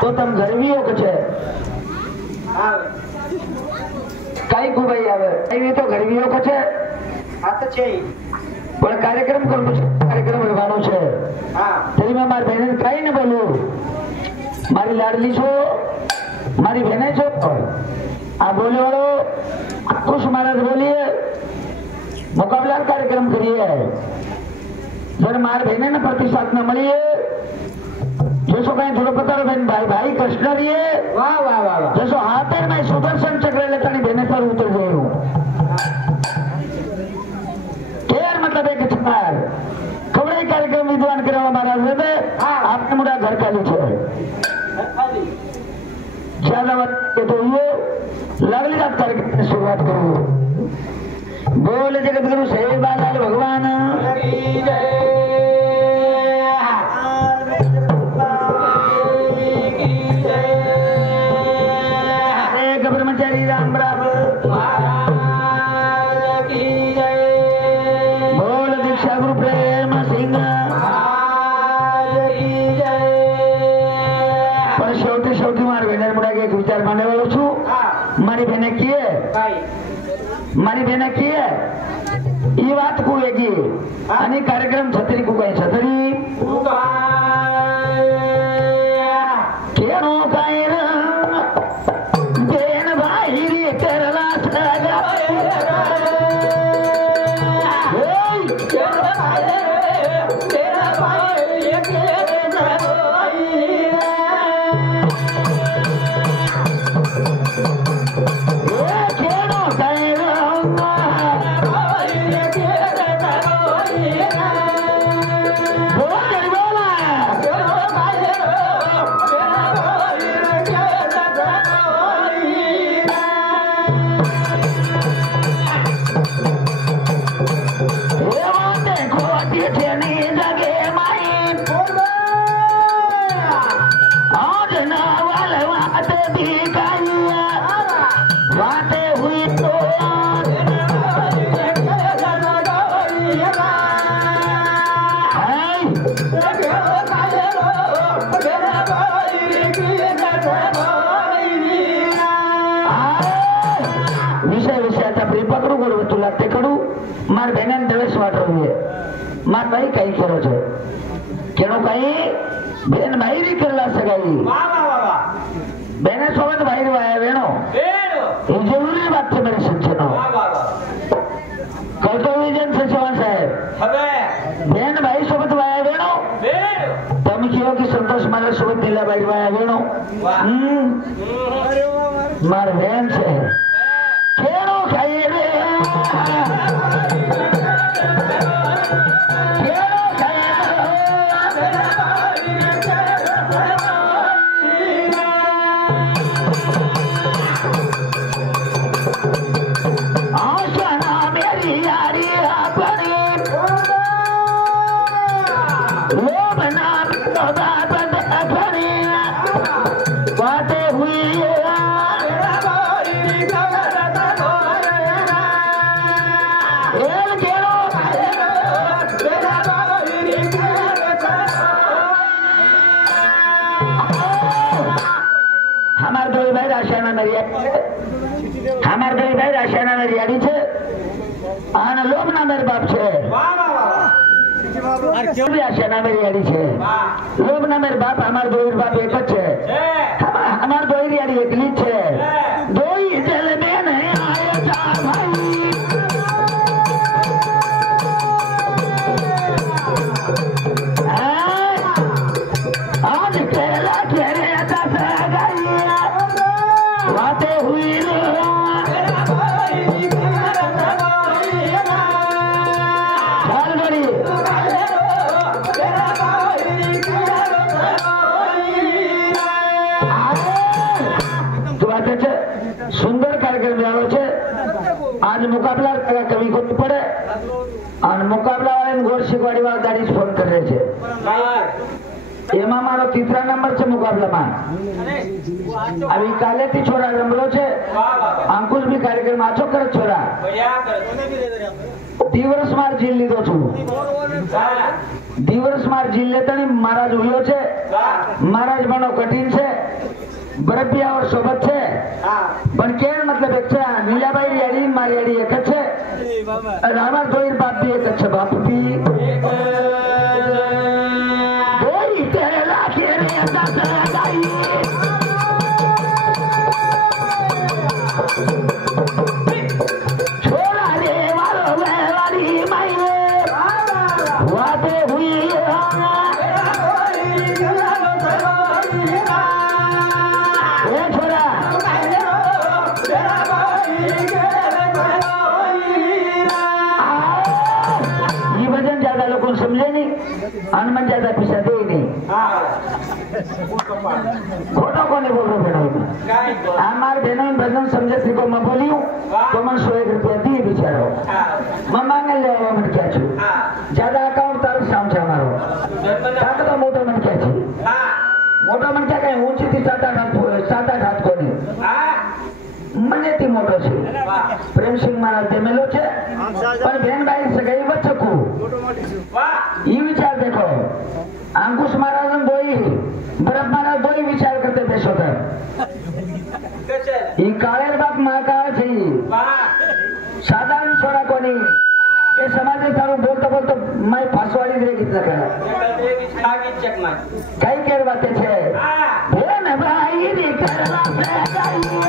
तो तम गरवीओ कछे काई को भाई आवे आई तो गरवीओ कछे આ તો છે પણ કાર્યક્રમ કરવો છે કાર્યક્રમ કરવાનો છે હા તેરી માં મારી બહેને કાઈ ન બોલું મારી લાડલી છો મારી બહેને છો આ બોલે वालो खुश महाराज बोलिए मुकाबला कार्यक्रम करिए जर मार बहने ने प्रतिसाद न મળીએ जैसो कहीं थोड़ा पता बहन भाई भाई कृष्ण रहिए વાહ વાહ વાહ વાહ जैसो हाथे में सुदर्शन चक्र लेता नहीं बहने पर उतर गए हूँ केर मतलब एक छार कवड़े कार्यक्रम विद्वान करे महाराज ने आपने मुड़ा घर खाली छे ज्यादा बात के तो ये लगली रात कार्यक्रम की शुरुआत करूँ बोल जगत गुरु सेवा बालाल भगवान की जय ब्रह्मचारी राम राम महाराज की जय बोल दीक्षा गुरु प्रेम सिंह महाराज की जय पर शेवटी मार बहने मुड़ा एक विचार माने वालों छू मारी बहने किए मारी बहने किए ये बात को एगी आणि कार्यक्रम छतरी को कहीं छतरी केनो काय र देन बाहिरी करला सगा तेरा बाहिरी करला मार बहन दवेश वाटरवीए मार भाई कई करो छे केनो कई बहन भाईरी करला सगाई वाह वाह वाह बहने सोबत भाईरी वाया वेणो वेणो ये जरूरी बात छे मेरे सज्जनो वाह वाह वाह कई तो विजन सचिवान साहेब हबे बहन भाई सोबत वाया वेणो वेणो तम कियो कि संतोष मारे सोबत दिला भाई वाया वेणो वाह मार बहन छे केनो कई रे हमारे दो भाई राशियाना में रियाड़ी छे आना लोग ना मेरे बाप छे क्यों भी राशियाना में रियाड़ी छे लोग ना मेरे बाप हमारे दो बाप एक छे हमारे दो रियाड़ी एकली छे दो ही जल में नहीं आए चार भाई आज केला केरे आता सगाइया बातें हुई सुंदर कार्यक्रम जानो छे आज मुकाबला कवि को पड़े और मुकाबला वाले गोर शिकवाड़ी वाला गाड़ी फोन कर रहे छे એમાં મારો ત્રીજા નંબર છે મુકાબલામાં अभी काले थी छोरा रमलो छे अंकुश भी कार्यक्रम आछो करे छोरा दिवस मार झील लीधो छु दिवस मार झील लेतानी महाराज हुयो छे महाराज बनो कठिन छे बरबिया और सोबत छे पण केन मतलब एक छे नीलाबाई रेडी मारी रेडी एक छे रामा दोईर बाप भी एक छे बाप भी दोई तेरे लाखे रे दाई छोरा रे वालो वाली माई वादे हुई छोरा ये वजन ज्यादा लोगों को समझे नहीं अनुमान ज्यादा पीछा दे नहीं खोटो को नहीं बोल रहे बहनों हमारे बहनों में भजन समझे थी को मैं बोली हूँ तो मैं 100 रुपया दिए बिचारो मैं मांगे ले आया मन क्या छू ज्यादा अकाउंट तार सामने हमारो ताकत तो मोटो मन क्या छू मोटो मन क्या कहे ऊंची थी 7-8 हाथ को नहीं मने थी मोटो छे प्रेम सिंह महाराज ते मेलो छे पण बेन भाई सगाई बचकू ये विचार देखो अंकुश महाराज दोई बरफ महाराज दोई विचार करते बेसो कर ये काळेर बाप महाकाळ छे साधारण छोरा कोनी ए समाजे तारू बोलतो बोलतो मैं फासवाडी रे गीत लगा काही केर बाते छे बेन भाई रे करला से जाइए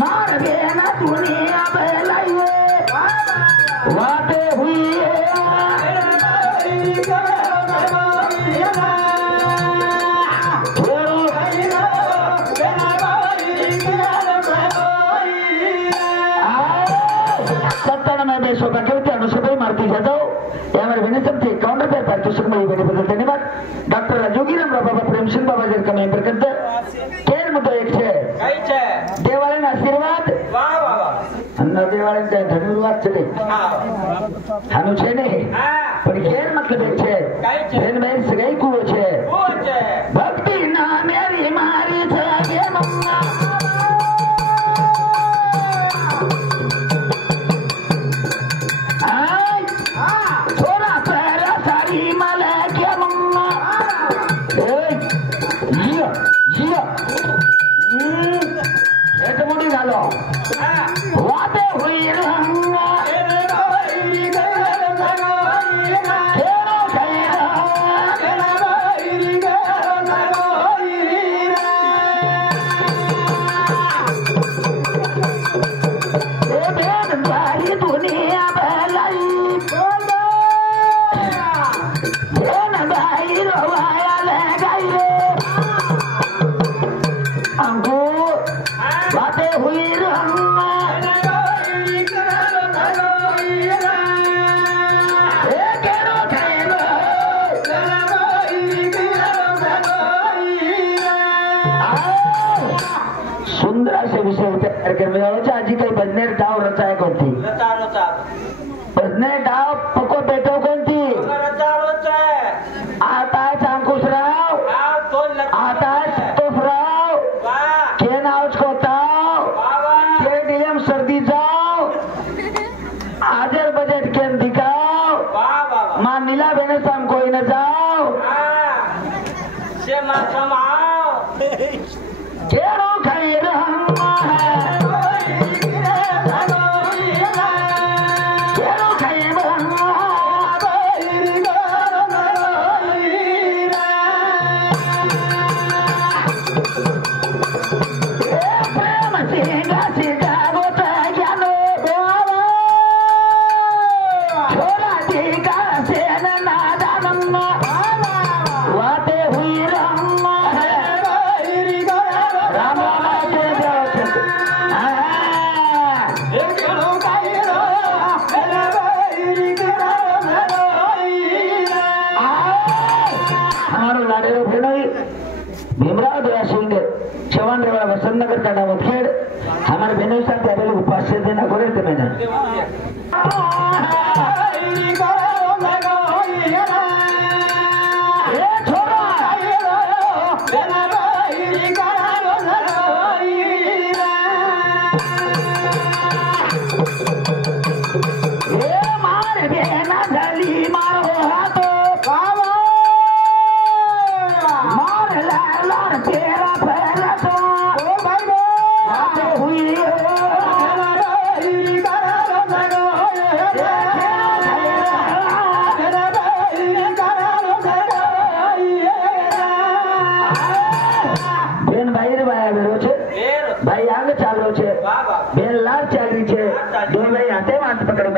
मार बेना दुनिया बहलाइए वादे हुई सत्तर में बेसो का कहते अनुसभा मारती जाता हूँ हमारे बने सब थे काउंटर पे पारितोषिक में बने बदल धन्यवाद डॉक्टर राजोगी राम बाबा प्रेम सिंह बाबा जी का मैं प्रकट केर मुद्दो एक छे देवाले ना आशीर्वाद अन्ना देवाले का धन्यवाद चले हानु छे नहीं पर केर मतलब एक छे बेन बहन सगाई कुओ छे भक्ति ना मेरी मारी छे ये मम्मा छोरा पहरा सारी माले के मम्मा जिया जिया एक मुड़ी डालो वादे हुई रहूंगा दुनिया बहलाई भाई रोवाया ले गई अंगू बातें हुई सुंदर से विषय आजी काही बजनेर डाव रचाय कोणती बजनेर डाव पको बेटो कोणती आताच अंकुशराव आताच तोफराव के नावच कोताव के डीएम सर्दी जाव आजर बजट केन दिखाव मां नीला बेने साम कोई न जाओ से मां समाओ केरो खाई रहमा है भीमराव दया सिंह चौहान रेवाड़ा वसंतनगर का नाम खेड़ हमारे बहनों साथ उपास्य देना गोरे थे मैंने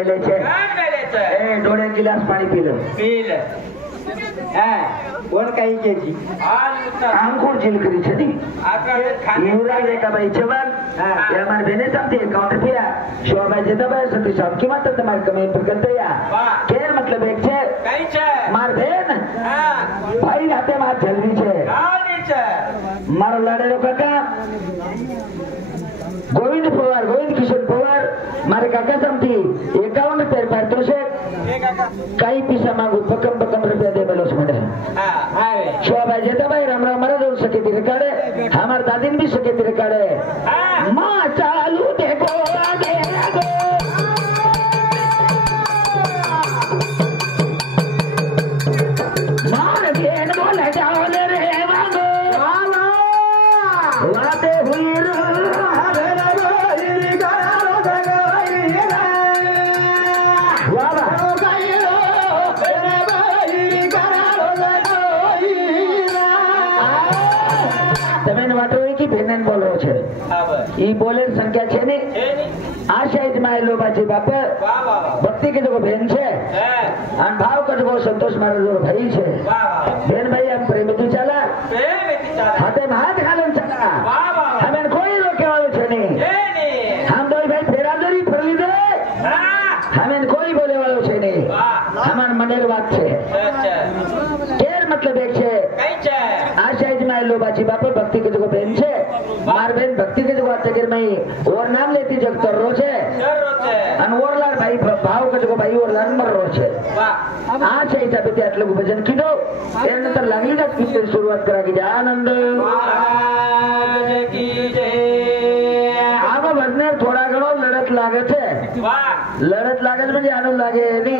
मेले छे છે ए डोळे गिलास पाणी पिलं પીલ હા કોણ કઈ કે જી अंकुर जिलकरी छे नी युवराज एका बाई जवान या मार बेने सामते अकाउंट रुपया शोभा जेता बाई सती साहब की मत तुम्हारे कमेंट पर करते या केर मतलब एक छे કઈ છે मार बेन હા भाई हाथे मार जल्दी छे કાની છે मारो लाडेलो काका गोविंद पवार गोविंद किशोर पवार मारे काका समती 51 पेर पारतो छे એ કાકા काही पिसा मागू पकम रुपया दे बेलो छे હા આવે शोभा जेता भाई राम राम मारा जोर सके तेरे काड़े हमार दादीन भी सके तेरे काड़े હા माँ चालू देखो आगे आगे मार गेन बोले जाओ ले रे वागो वाते हुई रो बोलो छे ई बोले संख्या छे ने आशा इजमाइल लोबाजी बाप વાહ વાહ भक्ति के जो बहन छे હે अन भाव के जो संतोष मारो जो भाई छे વાહ વાહ बहन भाई हम प्रेम तू चला પ્રેમ વિચાર हाथे में हाथ घालन चला વાહ વાહ हमें कोई रोके वालो छे नहीं એ ની हम दो भाई फेरादरी फरली दे હા हमें कोई बोले वालो छे नहीं વાह हमार मनेर बात छे અચ્છા केर मतलब एक छे કઈ છે आशा इजमाइल लोबाजी बाप भक्ति के जो बहन छे मार बहन भक्ति के जो चकर में और नाम लेती जग तर रो छे જરૂર છે अनवरलार भाई भाव के जो भाई और लान मर रो छे વાહ आ छे हिसाबे ते आटલું ભજન કીધો એ નંતર લાગી જ કીર્તન શરૂઆત કરા કે આનંદ મહારાજ કી જય આમાં ભજને થોડા ઘણો લડત લાગે છે વાહ લડત લાગે છે म्हणजे આનંદ લાગે એની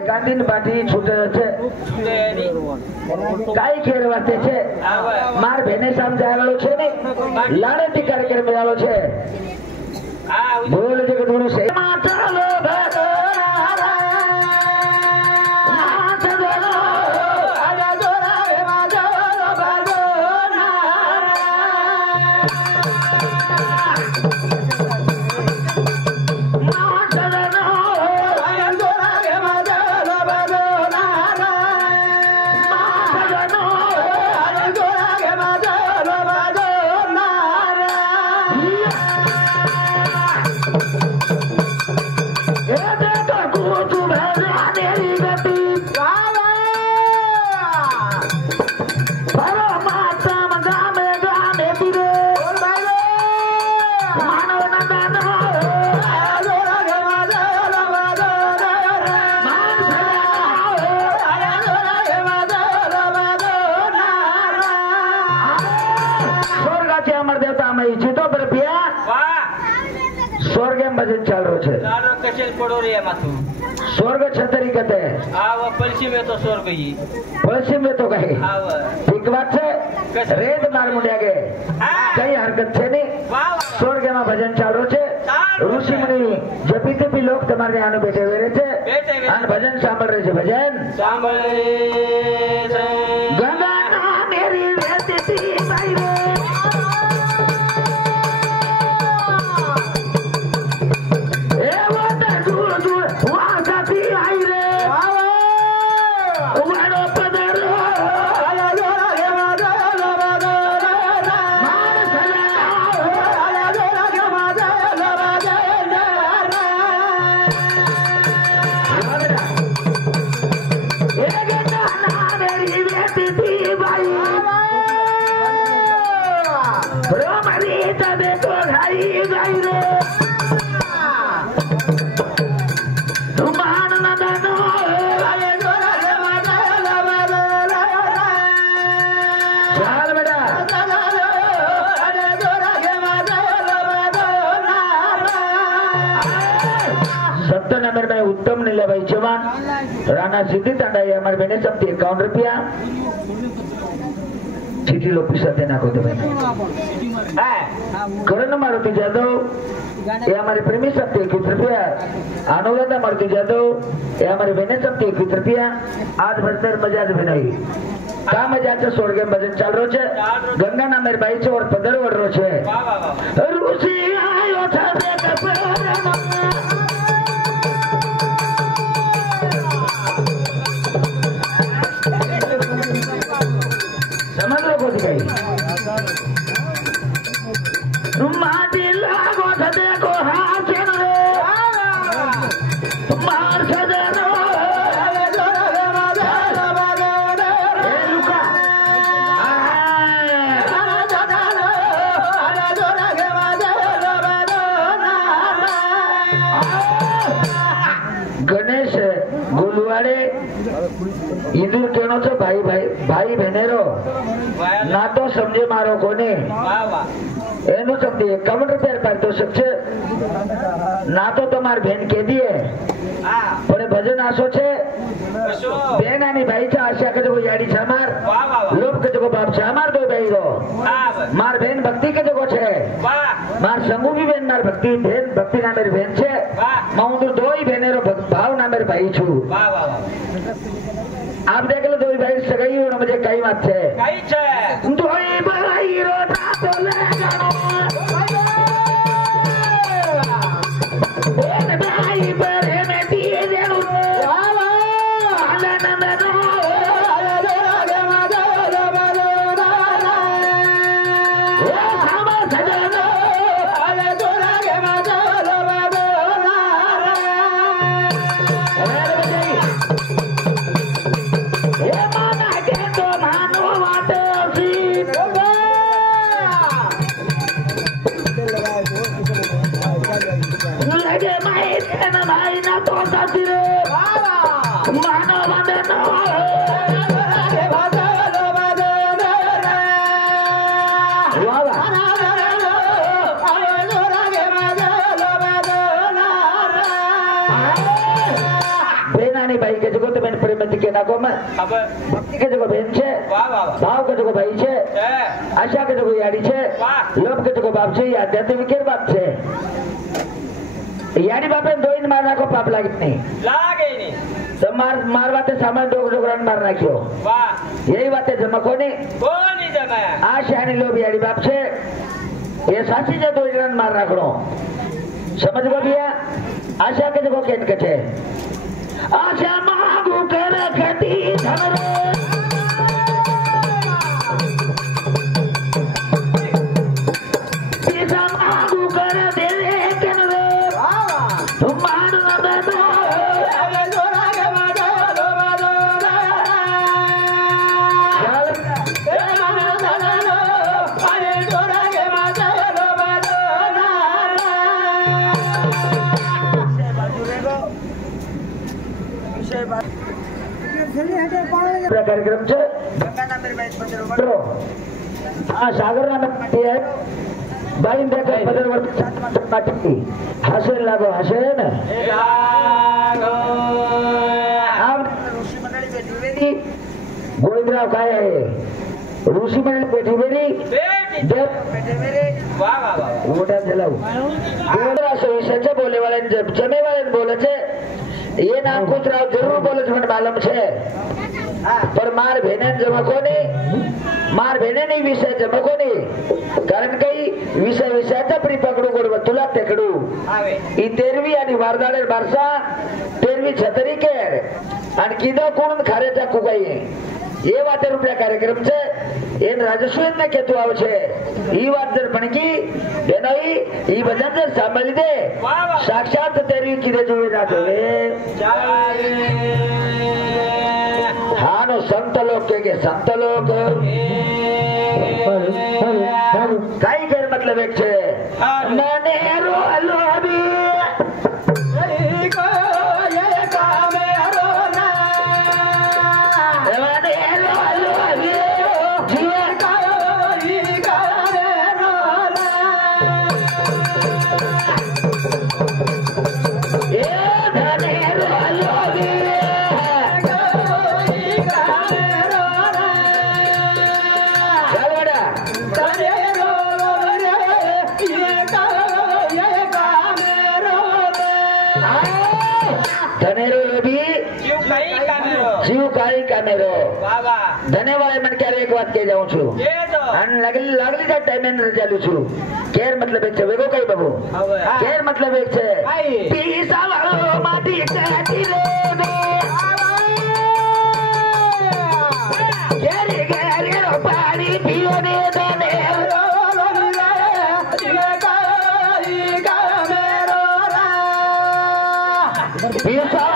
એકાદીન પાટી છૂટે છે તેરી કાઈ ખેરવાતે છે આવે માર બેને સામે આવેલો છે ને લડતી કાર્યક્રમ આવેલો છે આ બોલ જગતગુરુ છે ચાલો ભગવાન ભજન ચાલુ છે ચાલો કશેલ પડો રે એમાં स्वर्ग छतरी कहते हैं આવ પલસી મે તો સ્વર્ગ ઈ पश्चिम में तो कहे આવ ठीक बात है रेत मार मुंडिया के कई हरकत छे नहीं વાહ स्वर्ग में भजन चालू छे ऋषि मुनि जपी तपी लोग तुम्हारे आने बैठे हुए रहे બેઠે अन भजन सांभळ रहे छे भजन સાંભળે છે गंगा ना मेरी वेती भाई रे ए वो तो दूर दूर वहां जाती आई रे वाड़ो पदर आया जोरा के मादा लबादा मार सला आया जोरा के मादा लबादा ए गंगा ना मेरी वेती भाई ब्रह्मरी तबे तो भाई भाई रे तुमान नदनो आया जोरा के मादा लबादा चाल बेटा आया जोरा के मादा लबादा सत्तर नंबर में उत्तम नीले भाई जवान राणा सिद्धि तांडा ये हमारे बहने सब 51 रुपया चिट्ठी लो पिसा देना को दे भाई करण मारुति जादव ये हमारे प्रेमी सब 21 रुपया अनुराधा मारुति जादव ये हमारे बहने सब 21 रुपया आज भरतर मजाज बनाई का मजाज से स्वर्ग में भजन चाल रो छे गंगा ना मेरे भाई छे और पदर वड़ रो छे વાહ વાહ વાહ ऋषि आयो था दे कपड़ा लुवाड़े इधर केनो छो भाई भाई भाई बहनेरो ना तो समझे मारो कोने एनो समझे कमर पैर पर तो सच्चे ना तो तुम्हार बहन के दिए पर भजन आसो छे बहन आनी भाई छा आशा के जो याडी छा मार लोभ के जो बाप छा मार दो भाई रो मार बहन भक्ति के जो छे मार संगू भी बहन मार भक्ति बहन भक्ति ना मेरी बहन छे मैं तो दो ही बहनेरो भाव ना मेरे भाई छू आप देख लो दो ही भाई सगाई हो मुझे कई बात छे दो ही भाई रो ना तो ले भाई बड़े में दिए देनो भक्ति के जो बहन छे भाव के जो भाई छे आशा के जो याडी छे लोभ के जो बाप छे आध्यात्मिक के बाप छे याडी बापे दोइन मारना को पाप लागे नहीं तो मारवाते सामान डोग डोगरान मार नाख्यो यही बातें जमको नहीं आशा ने लोभ याडी बाप छे ये साची जे दोइन मार नाखड़ो समझ गो भैया आशा के जो केट के छे आशा मांगू कर खती धन पैसा मांगू कर दे कन रे तुम मान न दो अरे जोरा के मारो अरे जोरा के कार्यक्रम छे सागर ना भाई देखो पदरवर्ती हसे लागो हसे ने ऋषि मंडली बैठी गोविंदराव काय ऋषि मंडली बैठी मेरी वाह वाह वाह मोटा चलाऊ विषय बोले वाले जमे वाले बोले छे ये नाम कुछ राव जरूर बोले छे મને मालूम छे पर मार भेने जमको नहीं मार भेने नहीं विषय जमको नहीं कारण कई विषय विषयाचा परिपकडू गोड तुला तेकडू ई 13वी आणि वारदाळे बारसा 13वी छतरी केर आणि किदो कोण खारेचा कुकाई ये वाते रुपया कार्यक्रम छे एन राजस्वेन ने केतु आवछे ई वात जर पणकी बेनई ई भजन जर सांभળી दे साक्षात तेरी किदे जोवे ना जोवे हानो संत लोग के संत लोग काई केर मतलब एक छे मने रो लोभी धन्यवाद मन क्या एक बात कह जाऊं छु लगली जा टाइम में चालू छु केर मतलब एक छे वेगो कई बाबू केर मतलब एक छे पीसा वालो माटी काटी ले केरी गेरी रो पानी पियो ने दने पीसा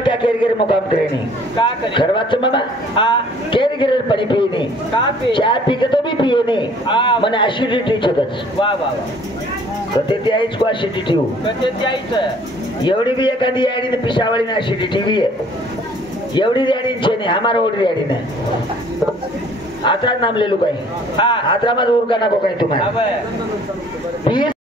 मन क्या केरगिरी मुकाम करे नहीं का करे खरवाचं मामा हाँ केरगिरी पाणी पिये नाही का पे चहा पिके तो भी पिये नाही हा. मन ऍसिडिटी छकच वाह वाह वाह कते ते आईच को ऍसिडिटी हो कते जायचं एवढी भी एखादी याडी ने पिशावाळी ना ऍसिडिटी भी आहे एवढी याडी छे ने हमारा ओडी याडी ने आता नाम ले लो काही हाँ आता मत उरका नको काही तुम्हाला अब पी